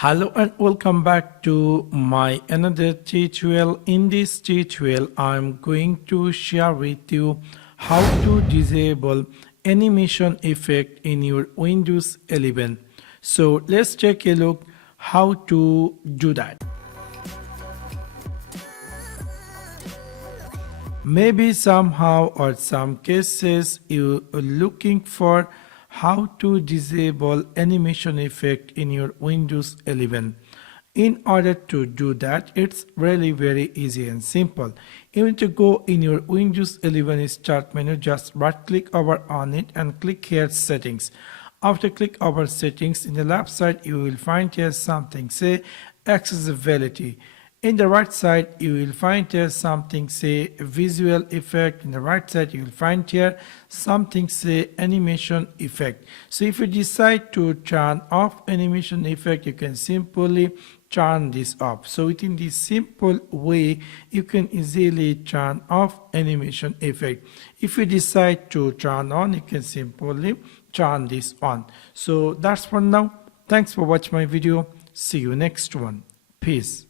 Hello and welcome back to my another tutorial. In this tutorial I'm going to share with you how to disable animation effect in your Windows 11. So let's take a look how to do that. Maybe somehow or some cases you are looking for how to disable animation effect in your Windows 11. In order to do that, it's really very easy and simple. You need to go in your Windows 11 start menu, just right click over on it and click here settings. After click over settings, in the left side you will find here something say accessibility. In the right side you will find here something say visual effect. In the right side you will find here something say animation effect. So if you decide to turn off animation effect, you can simply turn this off. So within this simple way you can easily turn off animation effect. If you decide to turn on, you can simply turn this on. So that's for now. Thanks for watching my video. See you next one. Peace.